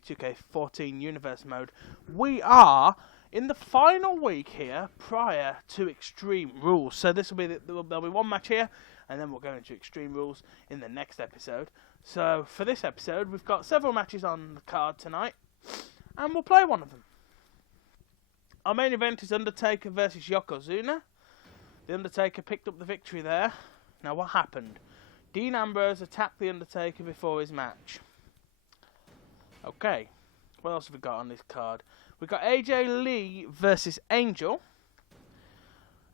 WWE 2K14 Universe Mode. We are in the final week here prior to Extreme Rules. So this will be there'll be one match here, and then we'll go into Extreme Rules in the next episode. So for this episode, we've got several matches on the card tonight, and we'll play one of them. Our main event is Undertaker versus Yokozuna. The Undertaker picked up the victory there. Now what happened? Dean Ambrose attacked the Undertaker before his match. Okay, what else have we got on this card? We've got AJ Lee versus Angel.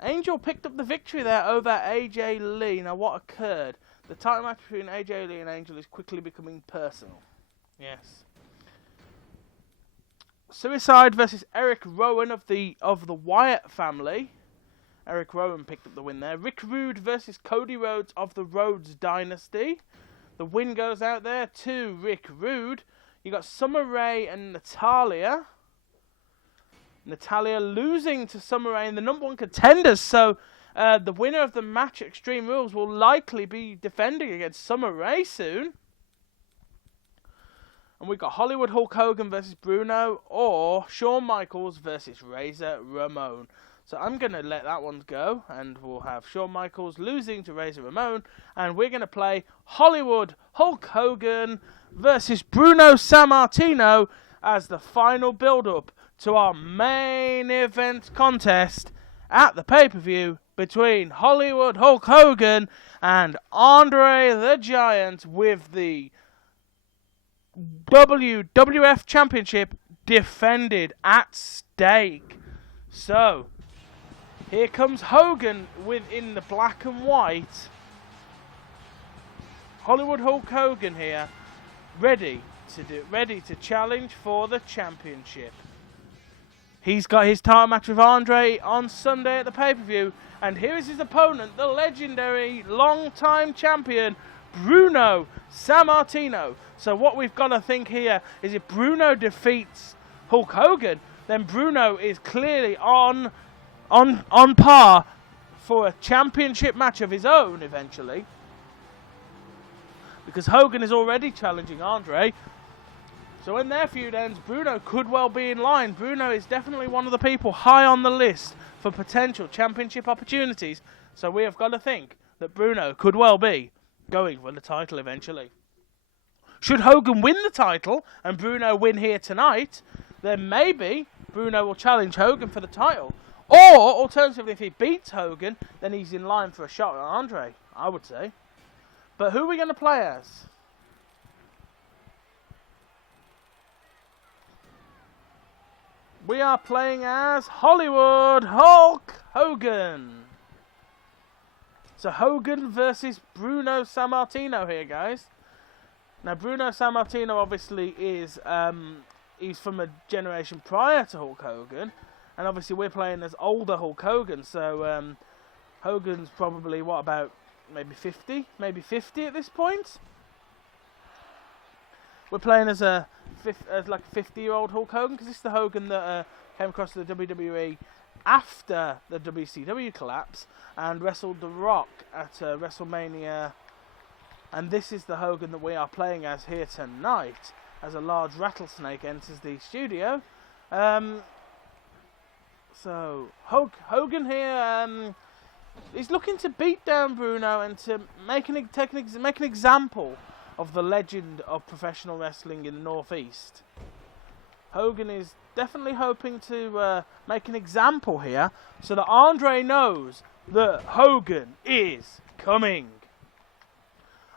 Angel picked up the victory there over AJ Lee. Now what occurred? The title match between AJ Lee and Angel is quickly becoming personal. Yes. Suicide versus Eric Rowan of the Wyatt family. Eric Rowan picked up the win there. Rick Rude versus Cody Rhodes of the Rhodes Dynasty. The win goes out there to Rick Rude. You got Summer Rae and Natalya. Natalya losing to Summer Rae in the #1 contenders. So the winner of the match at Extreme Rules will likely be defending against Summer Rae soon. And we've got Hollywood Hulk Hogan versus Bruno, or Shawn Michaels versus Razor Ramon. So I'm going to let that one go, and we'll have Shawn Michaels losing to Razor Ramon, and we're going to play Hollywood Hulk Hogan versus Bruno Sammartino as the final build-up to our main event contest at the pay-per-view between Hollywood Hulk Hogan and Andre the Giant, with the WWF Championship defended at stake. So here comes Hogan within the black and white. Hollywood Hulk Hogan here, ready to challenge for the championship. He's got his title match with Andre on Sunday at the pay-per-view, and here is his opponent, the legendary long-time champion, Bruno Sammartino. So what we've got to think here is, if Bruno defeats Hulk Hogan, then Bruno is clearly on par for a championship match of his own eventually, because Hogan is already challenging Andre. So when their feud ends, Bruno could well be in line. Bruno is definitely one of the people high on the list for potential championship opportunities. So we have got to think that Bruno could well be going for the title eventually. Should Hogan win the title and Bruno win here tonight, then maybe Bruno will challenge Hogan for the title. Or, alternatively, if he beats Hogan, then he's in line for a shot at Andre, I would say. But who are we going to play as? We are playing as Hollywood Hulk Hogan. So Hogan versus Bruno Sammartino here, guys. Now Bruno Sammartino obviously is he's from a generation prior to Hulk Hogan, and obviously we're playing as older Hulk Hogan. So Hogan's probably what, about maybe 50 at this point. We're playing as like a 50-year-old Hulk Hogan, because this is the Hogan that came across to the WWE after the WCW collapse and wrestled The Rock at WrestleMania. And this is the Hogan that we are playing as here tonight, as a large rattlesnake enters the studio. So Hogan here is looking to beat down Bruno and to make an example of the legend of professional wrestling in the Northeast. Hogan is definitely hoping to make an example here, so that Andre knows that Hogan is coming.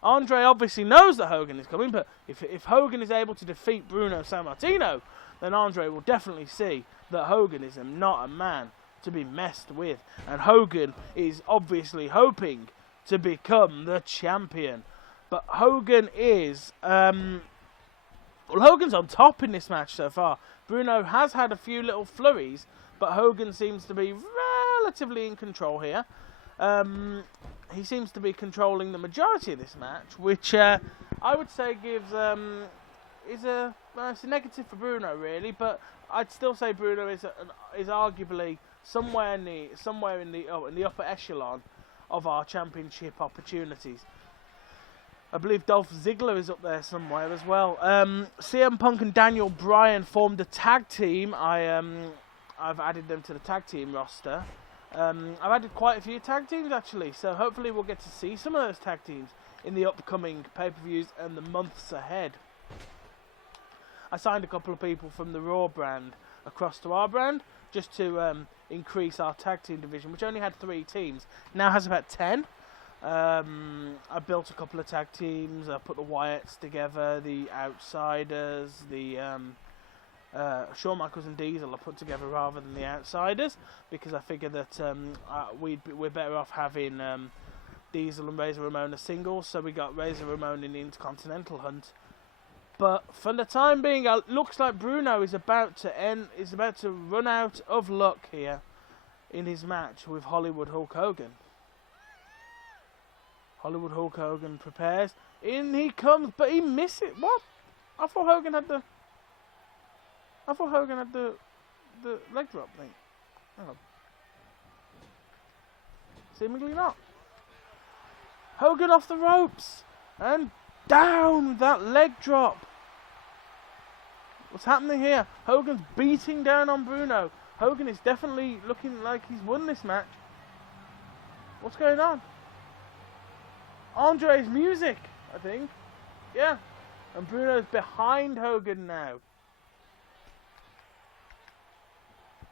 Andre obviously knows that Hogan is coming, but if Hogan is able to defeat Bruno Sammartino, then Andre will definitely see that Hogan is not a man to be messed with, and Hogan is obviously hoping to become the champion. But Hogan is, Hogan's on top in this match so far. Bruno has had a few little flurries, but Hogan seems to be relatively in control here. He seems to be controlling the majority of this match, which I would say gives it's a negative for Bruno, really. But I'd still say Bruno is arguably somewhere in the upper echelon of our championship opportunities. I believe Dolph Ziggler is up there somewhere as well. CM Punk and Daniel Bryan formed a tag team. I've added them to the tag team roster. I've added quite a few tag teams actually, so hopefully we'll get to see some of those tag teams in the upcoming pay-per-views and the months ahead. I signed a couple of people from the Raw brand across to our brand just to increase our tag team division, which only had 3 teams. Now has about 10. I built a couple of tag teams. I put the Wyatts together, the Outsiders, the Shawn Michaels and Diesel I put together rather than the Outsiders, because I figured that we're better off having Diesel and Razor Ramon as singles. So we got Razor Ramon in the Intercontinental hunt. But for the time being, it looks like Bruno is about to run out of luck here in his match with Hollywood Hulk Hogan. Hollywood Hulk Hogan prepares. In he comes, but he misses. What? I thought Hogan had the leg drop thing. Oh. Seemingly not. Hogan off the ropes and down with that leg drop. What's happening here? Hogan's beating down on Bruno. Hogan is definitely looking like he's won this match. What's going on? Andre's music, I think. Yeah. And Bruno's behind Hogan now.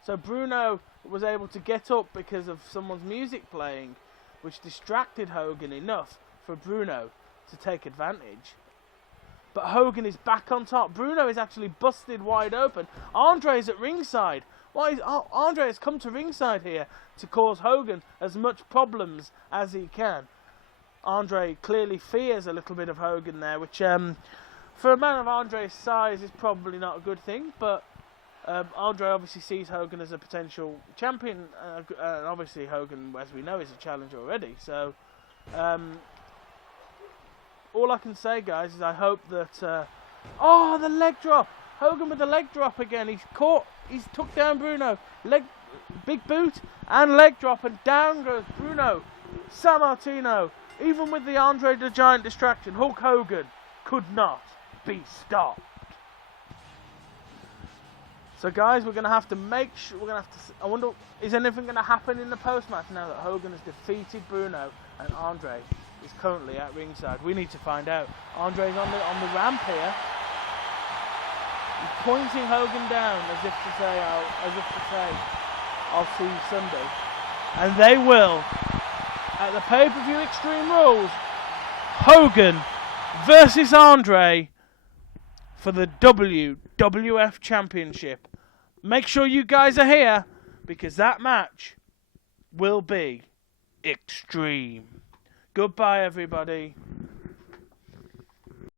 So Bruno was able to get up because of someone's music playing, which distracted Hogan enough for Bruno to take advantage. But Hogan is back on top. Bruno is actually busted wide open. Andre's at ringside. Andre has come to ringside here to cause Hogan as much problems as he can. Andre clearly fears a little bit of Hogan there, which for a man of Andre's size is probably not a good thing. But Andre obviously sees Hogan as a potential champion. And obviously Hogan, as we know, is a challenger already. So all I can say, guys, is I hope that... oh, the leg drop! Hogan with the leg drop again. He's took down Bruno. Big boot and leg drop, and down goes Bruno Sammartino. Even with the Andre the Giant distraction, Hulk Hogan could not be stopped. So, guys, we're going to have to make sure... I wonder, is anything going to happen in the post-match now that Hogan has defeated Bruno and Andre is currently at ringside? We need to find out. Andre's on the ramp here. He's pointing Hogan down as if to say, I'll see you Sunday. And they will. At the pay-per-view Extreme Rules, Hogan versus Andre for the WWF Championship. Make sure you guys are here, because that match will be extreme. Goodbye, everybody.